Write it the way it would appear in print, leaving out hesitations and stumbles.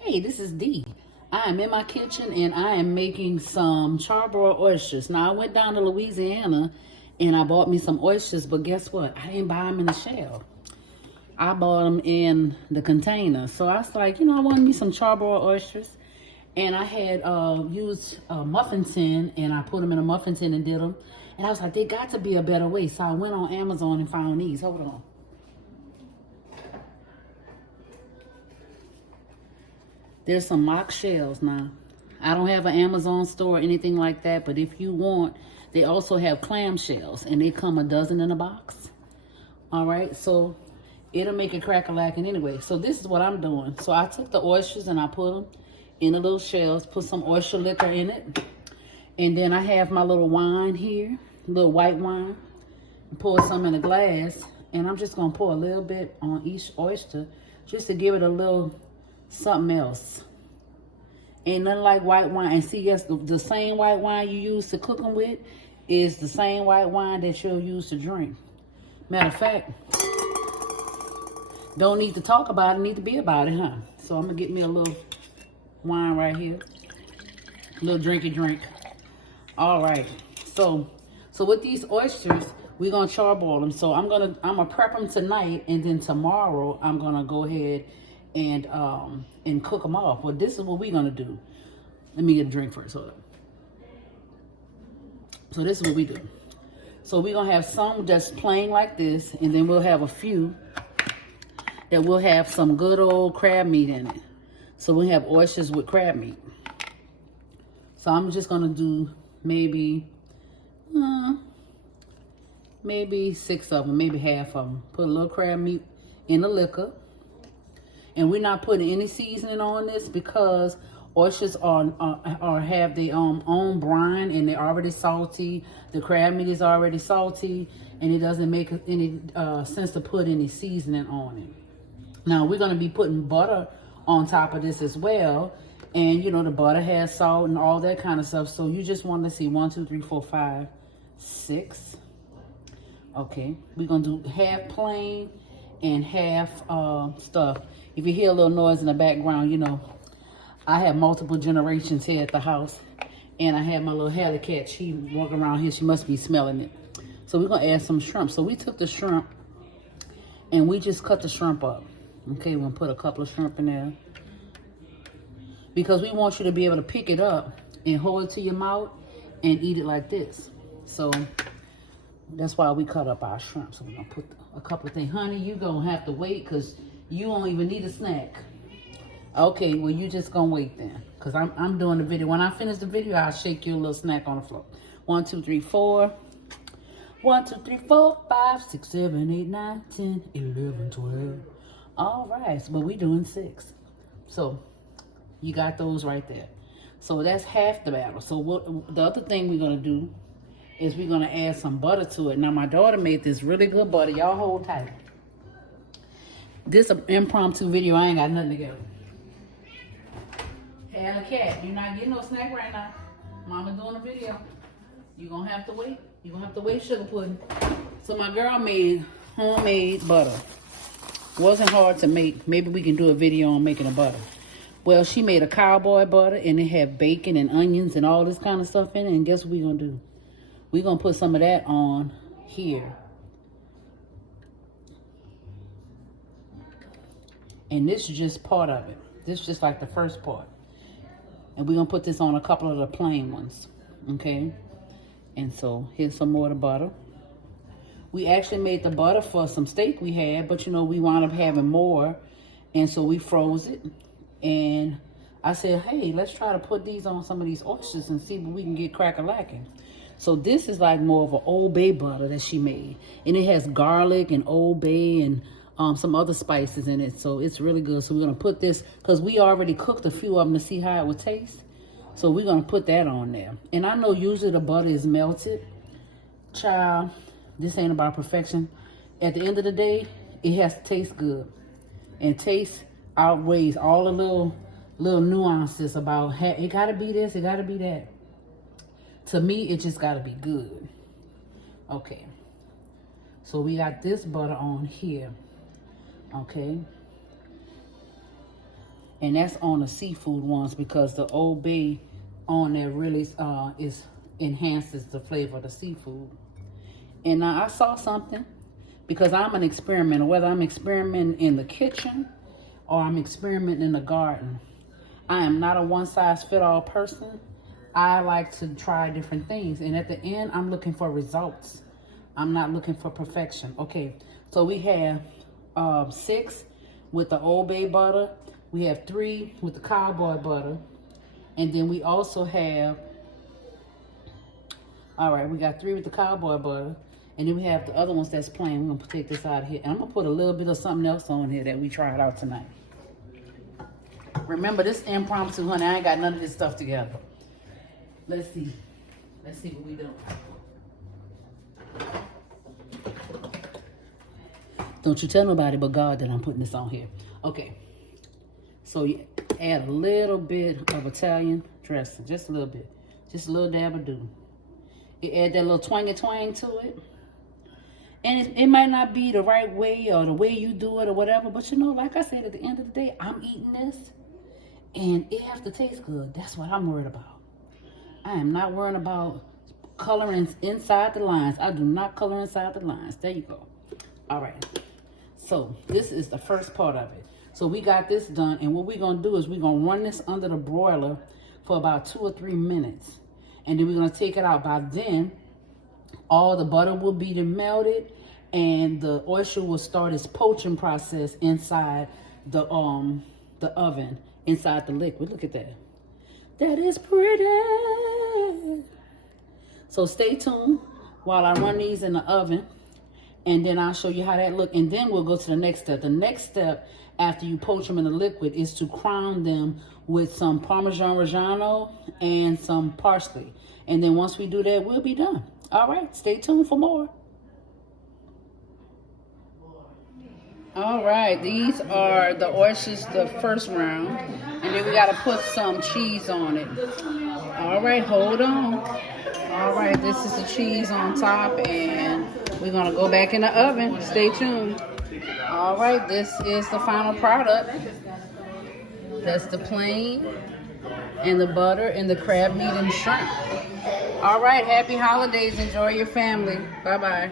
Hey, this is Dee. I am in my kitchen and I am making some charbroiled oysters. Now, I went down to Louisiana and I bought me some oysters, but guess what? I didn't buy them in the shell. I bought them in the container. So I was like, I wanted me some charbroiled oysters. And I had used a muffin tin and I put them in a muffin tin and did them. And I was like, there got to be a better way. So I went on Amazon and found these. Hold on. There's some mock shells now. I don't have an Amazon store or anything like that, but if you want, they also have clam shells, and they come a dozen in a box. All right, so it'll make it crack-a-lacking anyway. So this is what I'm doing. So I took the oysters and I put them in the little shells, put some oyster liquor in it, and then I have my little wine here, little white wine. Pour some in a glass, and I'm just gonna pour a little bit on each oyster just to give it a little something else. Ain't nothing like white wine. And see, yes, the same white wine you use to cook them with is the same white wine that you'll use to drink. Matter of fact, don't need to talk about it, need to be about it, huh? So I'm gonna get me a little wine right here, a little drinky drink. All right, so with these oysters, we're gonna charbroil them. So I'm gonna prep them tonight, and then tomorrow I'm gonna go ahead and cook them off. Well, this is what we're gonna do. Let me get a drink first. Hold up. So this is what we do. So we're gonna have some just plain like this, and then we'll have a few that will have some good old crab meat in it. So we have oysters with crab meat. So I'm just gonna do maybe 6 of them, maybe half of them. Put a little crab meat in the liquor. And we're not putting any seasoning on this because oysters have their own brine, and they're already salty. The crab meat is already salty, and it doesn't make any sense to put any seasoning on it. Now, we're going to be putting butter on top of this as well. And, the butter has salt and all that kind of stuff. So you just want to see 1, 2, 3, 4, 5, 6. Okay, we're going to do half plain and half stuff. If you hear a little noise in the background, I have multiple generations here at the house. And I have my little Hallie cat. She walking around here. She must be smelling it. So we're going to add some shrimp. So we took the shrimp and we just cut the shrimp up. Okay, we're going to put a couple of shrimp in there. Because we want you to be able to pick it up and hold it to your mouth and eat it like this. So that's why we cut up our shrimp. So we're going to put a couple of things. Honey, you're going to have to wait because you won't even need a snack. Okay, well, you just going to wait then. Because I'm doing the video. When I finish the video, I'll shake you a little snack on the floor. 1, 2, 3, 4. 1, 2, 3, 4, 5, 6, 7, 8, 9, 10, 11, 12. All right, but we're doing 6. So you got those right there. So that's half the battle. So what the other thing we're going to do is we're going to add some butter to it. Now, my daughter made this really good butter. Y'all hold tight. This is an impromptu video. I ain't got nothing together. Hallie cat, you're not getting no snack right now. Mama doing a video. You're going to have to wait. You're going to have to wait, sugar pudding. So my girl made homemade butter. Wasn't hard to make. Maybe we can do a video on making a butter. Well, she made a cowboy butter, and it had bacon and onions and all this kind of stuff in it. And guess what we're going to do? We're going to put some of that on here. And this is just part of it. This is just like the first part. And we're going to put this on a couple of the plain ones. Okay? And so here's some more of the butter. We actually made the butter for some steak we had, but we wound up having more. And so we froze it. And I said, hey, let's try to put these on some of these oysters and see what we can get crack-a-lacking. So this is like more of an Old Bay butter that she made. And it has garlic and Old Bay and some other spices in it. So it's really good. So we're going to put this, because we already cooked a few of them to see how it would taste. So we're going to put that on there. And I know usually the butter is melted. Child, this ain't about perfection. At the end of the day, it has to taste good. And taste outweighs all the little nuances about, hey, it got to be this, it got to be that. To me, it just got to be good. Okay. So we got this butter on here. Okay. And that's on the seafood ones because the Old Bay on there really enhances the flavor of the seafood. And now I saw something, because I'm an experimenter, whether I'm experimenting in the kitchen or I'm experimenting in the garden. I am not a one-size-fit-all person. I like to try different things. And at the end, I'm looking for results. I'm not looking for perfection. Okay, so we have 6 with the Old Bay butter. We have 3 with the cowboy butter. And then we also have, all right, we got 3 with the cowboy butter. And then we have the other ones that's plain. We're gonna take this out of here. And I'm gonna put a little bit of something else on here that we tried out tonight. Remember, this impromptu, honey. I ain't got none of this stuff together. Let's see. Let's see what we do. Don't you tell nobody but God that I'm putting this on here. Okay. So you add a little bit of Italian dressing. Just a little bit. Just a little dab of do. You add that little twangy twang to it. And it might not be the right way or the way you do it or whatever. But you know, like I said, at the end of the day, I'm eating this. And it has to taste good. That's what I'm worried about. I am not worried about coloring inside the lines. I do not color inside the lines. There you go. All right. So this is the first part of it. So we got this done. And what we're going to do is we're going to run this under the broiler for about 2 or 3 minutes. And then we're going to take it out. By then, all the butter will be melted and the oyster will start its poaching process inside the oven, inside the liquid. Look at that. That is pretty. So stay tuned while I run these in the oven, and then I'll show you how that look. And then we'll go to the next step. The next step after you poach them in the liquid is to crown them with some Parmesan Reggiano and some parsley. And then once we do that, we'll be done. All right, stay tuned for more. All right, these are the oysters, the first round. And then we got to put some cheese on it. All right, hold on. All right, this is the cheese on top, and we're going to go back in the oven. Stay tuned. All right, this is the final product. That's the plain and the butter and the crab meat and shrimp. All right, happy holidays. Enjoy your family. Bye-bye.